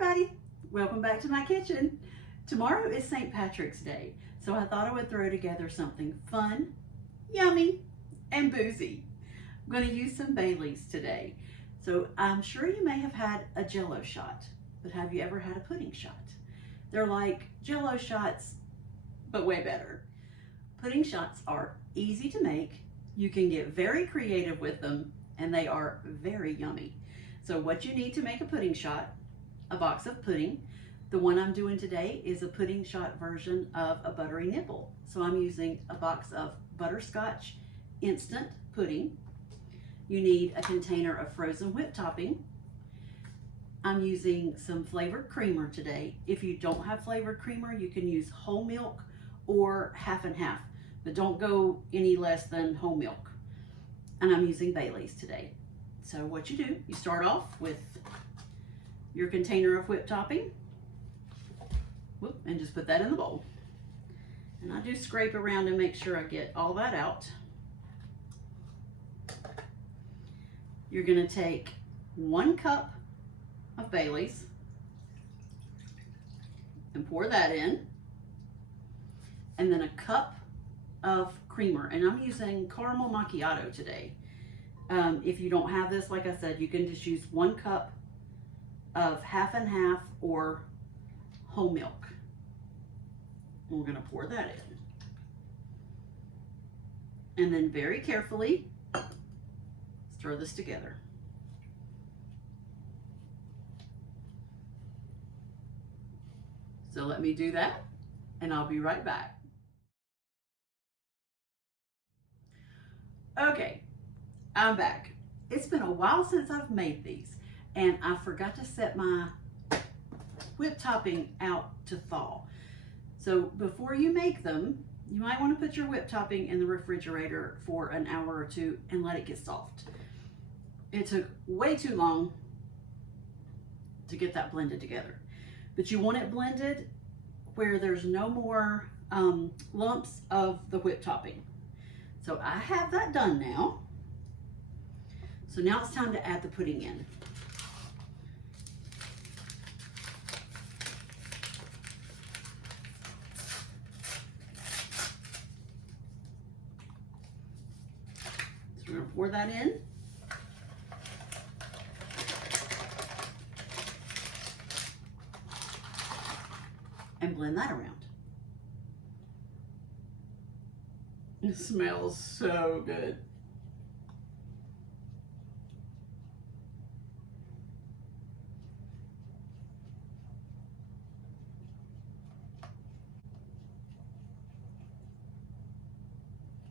everybody, welcome back to my kitchen. Tomorrow is St. Patrick's Day, so I thought I would throw together something fun, yummy, and boozy. I'm going to use some Baileys today. So I'm sure you may have had a Jell-O shot, but have you ever had a pudding shot? They're like Jell-O shots, but way better. Pudding shots are easy to make. You can get very creative with them, and they are very yummy. So what you need to make a pudding shot: a box of pudding. The one I'm doing today is a pudding shot version of a buttery nipple. So I'm using a box of butterscotch instant pudding. You need a container of frozen whipped topping. I'm using some flavored creamer today. If you don't have flavored creamer, you can use whole milk or half and half, but don't go any less than whole milk. And I'm using Baileys today. So what you do, you start off with your container of whipped topping. Whoop, and just put that in the bowl. And I do scrape around and make sure I get all that out. You're gonna take 1 cup of Baileys and pour that in. And then a cup of creamer. And I'm using caramel macchiato today. If you don't have this, like I said, you can just use 1 cup of half and half or whole milk. And we're gonna pour that in. And then very carefully stir this together. So let me do that, and I'll be right back. Okay, I'm back. It's been a while since I've made these, and I forgot to set my whipped topping out to thaw. So before you make them, you might want to put your whipped topping in the refrigerator for an hour or 2 and let it get soft. It took way too long to get that blended together, but you want it blended where there's no more lumps of the whipped topping. So I have that done now. So now it's time to add the pudding in. So we're gonna pour that in. And blend that around. It smells so good.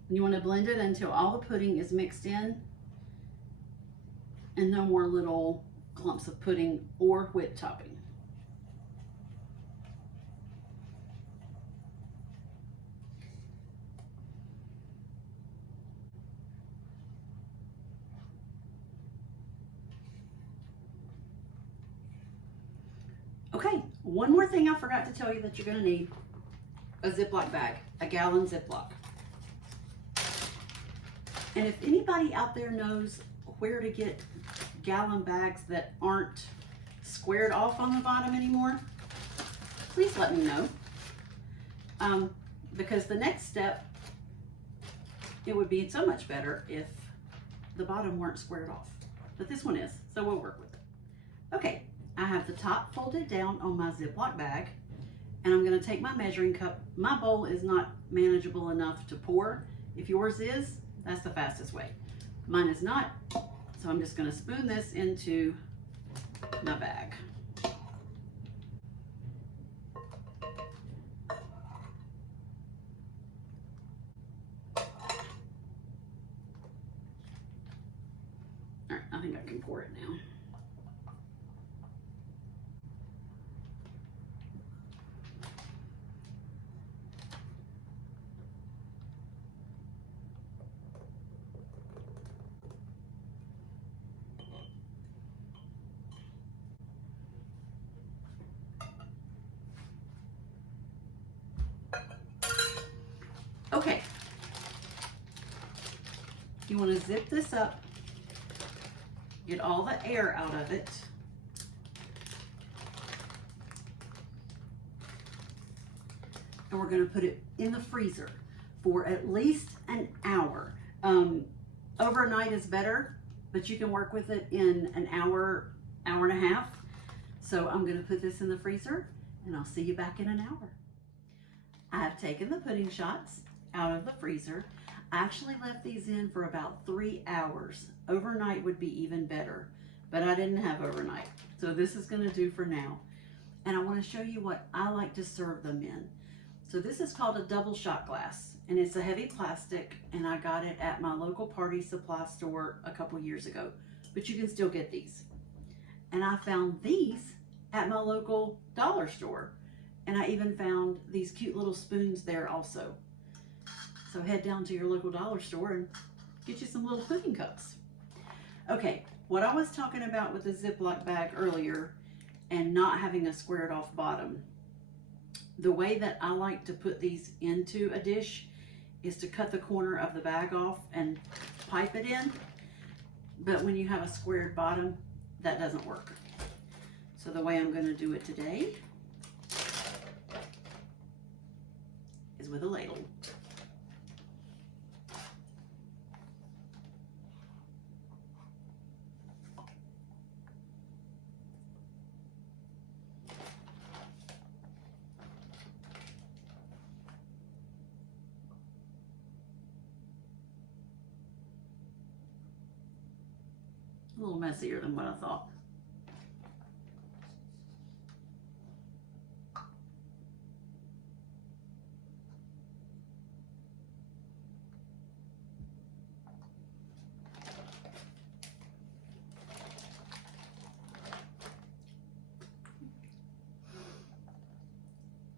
You want to blend it until all the pudding is mixed in and no more little clumps of pudding or whipped topping. Okay, one more thing I forgot to tell you that you're gonna need: a Ziploc bag, a gallon Ziploc. And if anybody out there knows where to get gallon bags that aren't squared off on the bottom anymore, please let me know. Because the next step, it would be so much better if the bottom weren't squared off. But this one is, so we'll work with it. Okay. I have the top folded down on my Ziploc bag, and I'm going to take my measuring cup. My bowl is not manageable enough to pour. If yours is, that's the fastest way. Mine is not, so I'm just going to spoon this into my bag. All right, I think I can pour it now. Okay, you want to zip this up, get all the air out of it, and we're going to put it in the freezer for at least an hour. Overnight is better, but you can work with it in an hour, hour and a half. So I'm going to put this in the freezer, and I'll see you back in an hour. I have taken the pudding shots out of the freezer. I actually left these in for about 3 hours. Overnight would be even better, but I didn't have overnight. So this is going to do for now. And I want to show you what I like to serve them in. So this is called a double shot glass, and it's a heavy plastic, and I got it at my local party supply store a couple years ago, but you can still get these. And I found these at my local dollar store, and I even found these cute little spoons there also. So head down to your local dollar store and get you some little pudding cups. Okay, what I was talking about with the Ziploc bag earlier and not having a squared off bottom, the way that I like to put these into a dish is to cut the corner of the bag off and pipe it in. But when you have a squared bottom, that doesn't work. So the way I'm going to do it today is with a ladle. A little messier than what I thought.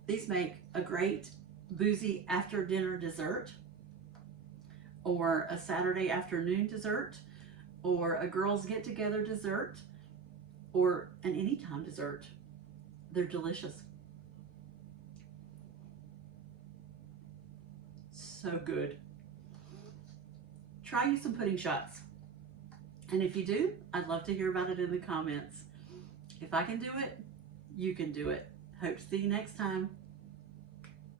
These make a great boozy after dinner dessert, or a Saturday afternoon dessert, or a girls get together dessert, or an anytime dessert. They're delicious. So good. Try you some pudding shots. And if you do, I'd love to hear about it in the comments. If I can do it, you can do it. Hope to see you next time.